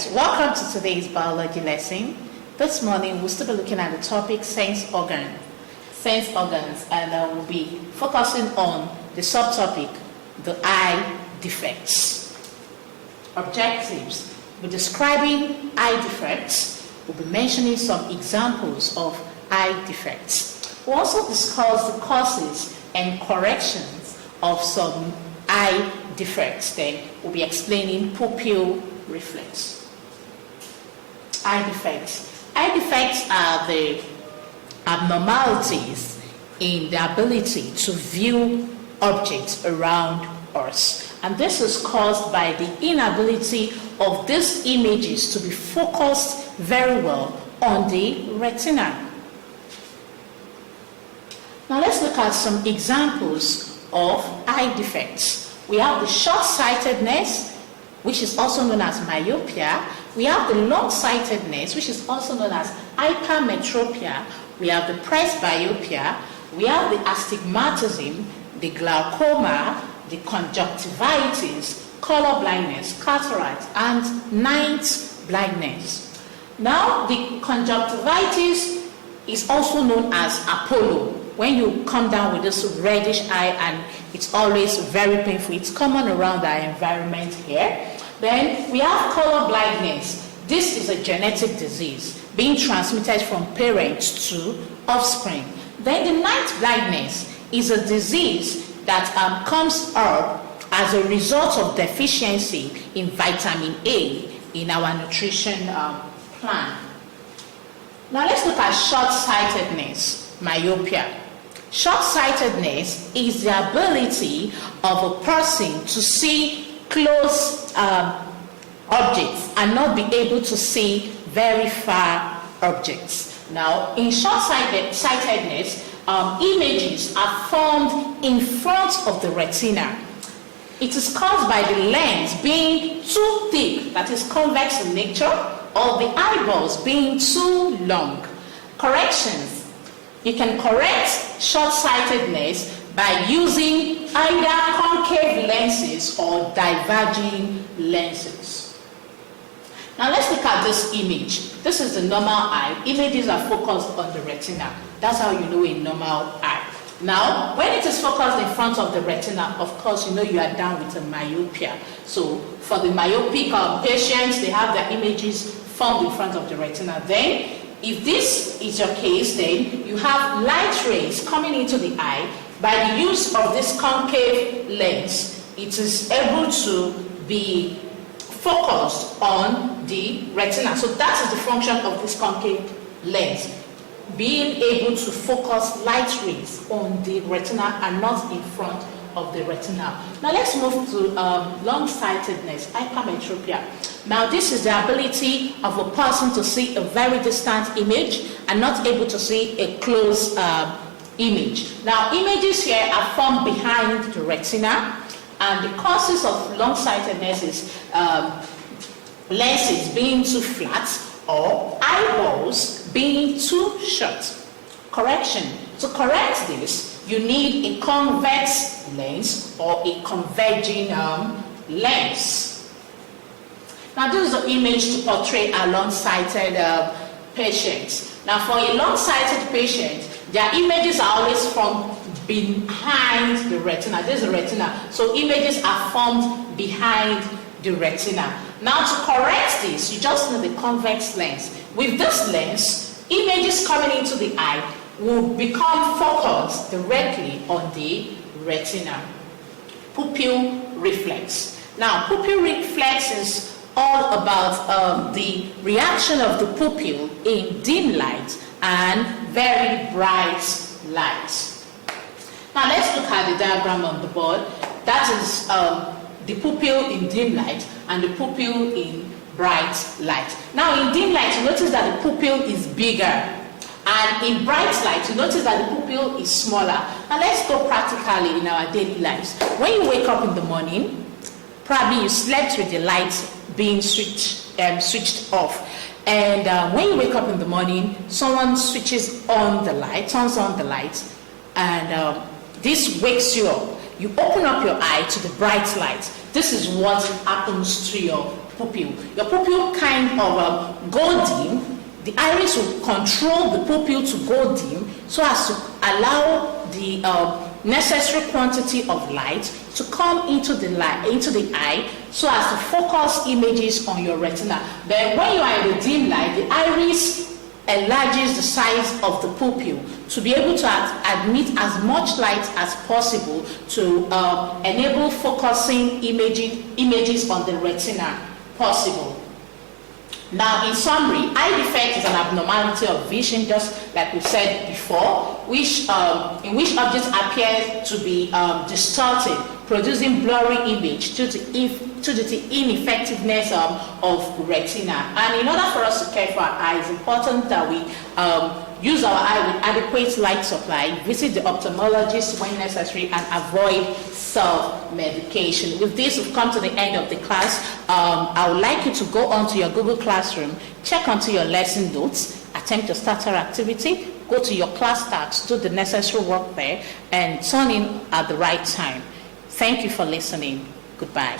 guys, welcome to today's biology lesson. This morning we'll still be looking at the topic sense organs, and we'll be focusing on the subtopic, the eye defects. Objectives: we're describing eye defects. We'll be mentioning some examples of eye defects. We'll also discuss the causes and corrections of some eye defects. Then we'll be explaining pupil reflex. Eye defects. Eye defects are the abnormalities in the ability to view objects around us. And this is caused by the inability of these images to be focused very well on the retina. Now let's look at some examples of eye defects. We have the short-sightedness, which is also known as myopia. We have the long-sightedness, which is also known as hyperopia. We have the presbyopia. We have the astigmatism, the glaucoma, the conjunctivitis, color blindness, cataract, and night blindness. Now, the conjunctivitis is also known as Apollo. When you come down with this reddish eye and it's always very painful, it's common around our environment here. Then we have color blindness. This is a genetic disease being transmitted from parents to offspring. Then the night blindness is a disease that comes up as a result of deficiency in vitamin A in our nutrition plan. Now let's look at short-sightedness, myopia. Short-sightedness is the ability of a person to see close objects and not be able to see very far objects. Now, in short-sightedness, images are formed in front of the retina. It is caused by the lens being too thick, that is convex in nature, or the eyeballs being too long. Corrections: you can correct short-sightedness by using either concave lenses or diverging lenses. Now let's look at this image. This is the normal eye. Images are focused on the retina. That's how you know a normal eye. Now, when it is focused in front of the retina, of course, you know you are down with a myopia. So for the myopic patients, they have their images formed in front of the retina. Then, if this is your case, then you have light rays coming into the eye. By the use of this concave lens, it is able to be focused on the retina. So that is the function of this concave lens, being able to focus light rays on the retina and not in front of the retina. Now let's move to long-sightedness, hyperopia. Now this is the ability of a person to see a very distant image and not able to see a close image. Now images here are formed behind the retina, and the causes of long-sightedness is lenses being too flat or eyeballs being too short. Correction: to correct this, you need a convex lens or a converging lens. Now this is the image to portray a long-sighted patient. Now for a long-sighted patient, their images are always from behind the retina. This is the retina. So images are formed behind the retina. Now to correct this, you just need the convex lens. With this lens, images coming into the eye will become focused directly on the retina. Pupil reflex. Now, pupil reflex is all about the reaction of the pupil in dim light and very bright light. Now, let's look at the diagram on the board. That is the pupil in dim light and the pupil in bright light. Now, in dim light, you notice that the pupil is bigger. And in bright light, you notice that the pupil is smaller. Now let's go practically in our daily lives. When you wake up in the morning, probably you slept with the light being switched off. And when you wake up in the morning, someone switches on the light, turns on the light, and this wakes you up. You open up your eye to the bright light. This is what happens to your pupil. Your pupil kind of go dim. The iris will control the pupil to go dim so as to allow the necessary quantity of light to come into the eye so as to focus images on your retina. Then when you are in the dim light, the iris enlarges the size of the pupil to be able to admit as much light as possible to enable focusing images on the retina possible. Now, in summary, eye defect is an abnormality of vision, just like we said before, in which objects appear to be distorted, producing blurry image due to the ineffectiveness of retina. And in order for us to care for our eye, it's important that we use our eye with adequate light supply, visit the ophthalmologist when necessary, and avoid self-medication. With this, we've come to the end of the class. I would like you to go onto your Google Classroom, check onto your lesson notes, attempt your starter activity, go to your class tasks, do the necessary work there, and turn in at the right time. Thank you for listening. Goodbye.